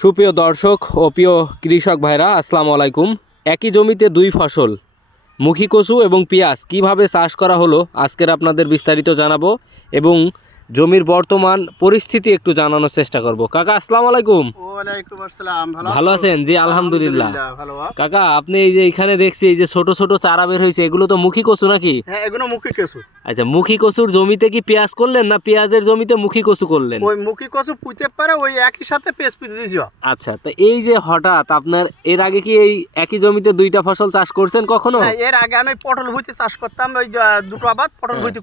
সুপ্রিয় দর্শক ও প্রিয় কৃষক ভাইরা, আসসালামু আলাইকুম। একই জমিতে দুই ফসল, মুখী কচু এবং পেঁয়াজ, কীভাবে চাষ করা হলো, আজকের আপনাদের বিস্তারিত জানাব এবং জমির বর্তমান পরিস্থিতি একটু জানানোর চেষ্টা করব। কাকা আসসালামু আলাইকুম। ভালো আছেন? জি, আলহামদুলিল্লাহ। ভালো। কাকা আপনি এই যে এখানে দেখছি এই যে ছোট ছোট চারা বের হয়েছে এগুলো তো মুখী কচু নাকি? হ্যাঁ এগুলো মুখী কচু। আচ্ছা মুখী কচুর জমিতে কি পেঁয়াজ করলেন না পেঁয়াজের জমিতে মুখী কচু করলেন? ওই মুখী কচু পুঁতে পারে ওই একই সাথে পেঁয়াজ পুঁতে দিয়েছি। আচ্ছা তো এই যে হঠাৎ আপনার এর আগে কি এই একই জমিতে দুইটা ফসল চাষ করছেন কখনো? হ্যাঁ, এর আগে আমি পটল ভুতি চাষ করতাম ওই দুটো আবাদ পটল হ্যাঁ। ভুতি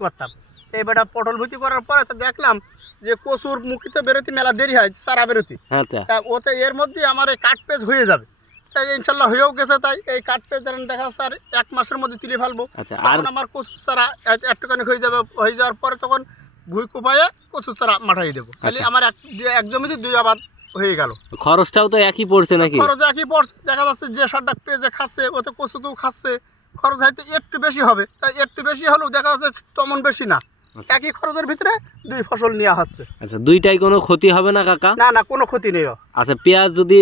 পটল ভুতি করার পরে তো দেখলাম যে কচুর মুখিতে বেরোতে মেলা দেরি হয় সারা বেরোতে। আচ্ছা। তা ওতে এর মধ্যে আমার এই কাঠ পেজ হয়ে যাবে। তাই ইনশাল্লাহ হয়েও গেছে তাই এই কাঠ পেজ ধরেন দেখা আর এক মাসের মধ্যে তুলে ফেলব। আচ্ছা আর আমার কচু চারা এক- একটুখানি হয়ে যাবে হয়ে যাওয়ার পরে তখন ভুই কুপায়ে কচু চারা মাঠাই দেবো। খালি আচ্ছা। আমার এক এক জমিতে দুই আবাদ হয়ে গেল। খরচটাও তো একই পড়ছে নাকি? খরচ একই পড়ছে দেখা যাচ্ছে যে সারটা পেঁজে খাচ্ছে ওতে কচুতেও খাচ্ছে। খরচ হয়তো একটু বেশি হবে তাই একটু বেশি হলেও দেখা যাচ্ছে তেমন বেশি না। একই খরচের ভিতরে দুই ফসল নেওয়া হচ্ছে আচ্ছা দুইটাই কোনো ক্ষতি হবে না কাকা? না না কোনো ক্ষতি নেই। আচ্ছা পেঁয়াজ যদি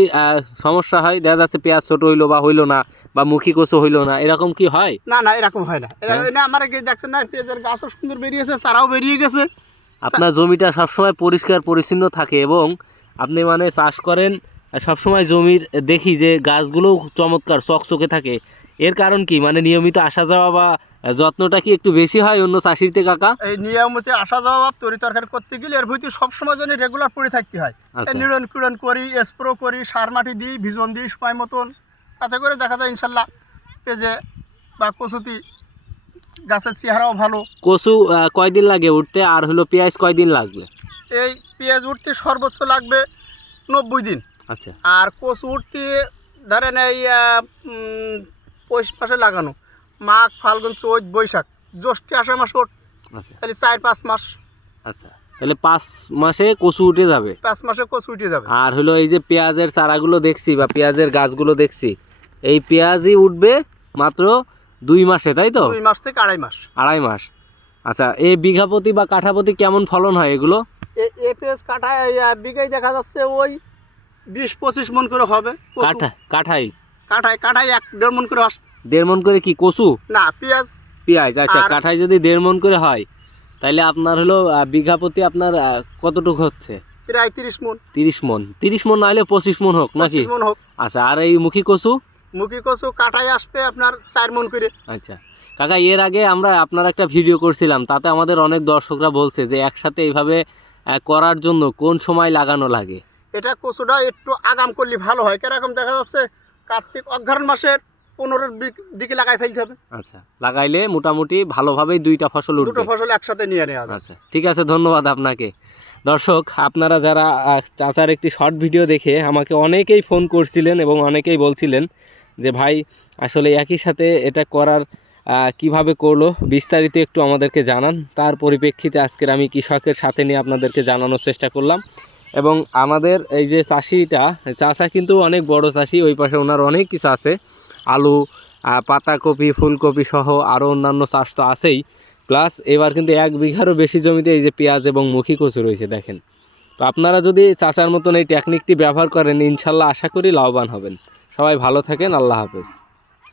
সমস্যা হয় দেখা যাচ্ছে পেঁয়াজ ছোট হইল বা হইল না বা মুখী কচু হইল না এরকম কি হয়? না না এরকম হয় না। এরা- হ্যাঁ? না আমার এই দেখছেন না পেঁয়াজের গাছও সুন্দর বেরিয়েছে চারাও বেরিয়ে গেছে। আপনার জমিটা সবসময় পরিষ্কার পরিচ্ছন্ন থাকে এবং আপনি মানে চাষ করেন সবসময় জমির দেখি যে গাছগুলোও চমৎকার চকচকে থাকে। এর কারণ কি? মানে নিয়মিত আসা যাওয়া বা যত্নটা কি একটু বেশি হয় অন্য চাষিরতে কাকা? এই নিয়মিত আসা যাওয়া তরি তরকারি করতে গেলে এর ভিতরে সবসময় জন্য রেগুলার পড়ে থাকতে হয়। আচ্ছা। নিড়ন ফিড়ন করি স্প্রো করি সার মাটি দিই ভিজন দিই সময় মতন। তাতে করে দেখা যায় ইনশাল্লাহ পেজে বা কচুতি গাছের চেহারাও ভালো। কচু কয়দিন লাগে উঠতে? আর হলো পেঁয়াজ কয়দিন লাগবে? এই পেঁয়াজ উঠতে সর্বোচ্চ লাগবে নব্বই দিন। আচ্ছা। আর কচু উঠতে ধরেন এই পৌষ মাসে লাগানো। মাঘ ফাল্গুন চৈত বৈশাখ। জ্যৈষ্ঠী আষাঢ় মাস ওঠ। আচ্ছা। তাহলে চার পাঁচ মাস। আচ্ছা। তাহলে পাঁচ মাসে কচু উঠে যাবে? পাঁচ মাসে কচু উঠে যাবে। আর হলো এই যে পেঁয়াজের চারাগুলো দেখছি বা পেঁয়াজের গাছগুলো দেখছি এই পেঁয়াজই উঠবে মাত্র দুই মাসে তাই তো? দুই মাস থেকে আড়াই মাস। আড়াই মাস। আচ্ছা এই বিঘাপতি বা কাঠাপতি কেমন ফলন হয় এগুলো? এ- পেঁয়াজ কাঠায় বিঘায় দেখা যাচ্ছে ওই বিশ পঁচিশ মন করে হবে। কাঠা কাঠাই? কাঠায় কাঠায় এক দেড় মন করে আসবে। দেড় মন করে কি কচু? না পেঁয়াজ। পেঁয়াজ আচ্ছা কাঠায় যদি দেড় মন করে হয় তাহলে আপনার হলো বিঘা প্রতি আপনার কতটুকু হচ্ছে? প্রায় তিরিশ মন। তিরিশ মন। তিরিশ মন না হলে পঁচিশ মন হোক নাকি? মন হোক। আচ্ছা আর এই মুখী কচু? মুখি কচু কাঠায় আসবে আপনার চার মন করে। আচ্ছা। কাকা এর আগে আমরা আপনার একটা ভিডিও করছিলাম তাতে আমাদের অনেক দর্শকরা বলছে যে একসাথে এইভাবে করার জন্য কোন সময় লাগানো লাগে? এটা কচুটা একটু আগাম করলে ভালো হয়। কীরকম দেখা যাচ্ছে কার্তিক অঘ্রাণ মাসের পনেরোর দিক- দিকে লাগাই ফেলতে হবে। আচ্ছা লাগাইলে মোটামুটি ভালোভাবেই দুইটা ফসল দুটো ফসল একসাথে নিয়ে নেওয়া যায় আচ্ছা ঠিক আছে ধন্যবাদ আপনাকে। দর্শক আপনারা যারা চাচার একটি শর্ট ভিডিও দেখে আমাকে অনেকেই ফোন করছিলেন এবং অনেকেই বলছিলেন যে ভাই আসলে একই সাথে এটা করার কীভাবে করল? বিস্তারিত একটু আমাদেরকে জানান। তার পরিপ্রেক্ষিতে আজকের আমি কৃষকের সাথে নিয়ে আপনাদেরকে জানানোর চেষ্টা করলাম। এবং আমাদের এই যে চাষিটা চাষা কিন্তু অনেক বড় চাষি ওই পাশে ওনার অনেক কিছু আছে। আলু পাতাকপি, ফুলকপি সহ আরও অন্যান্য চাষ তো আছেই। প্লাস এবার কিন্তু এক বিঘারও বেশি জমিতে এই যে পেঁয়াজ এবং মুখী কচু রয়েছে, দেখেন। তো আপনারা যদি চাচার মতন এই টেকনিকটি ব্যবহার করেন, ইনশাল্লাহ আশা করি লাভবান হবেন। সবাই ভালো থাকেন, আল্লাহ হাফেজ।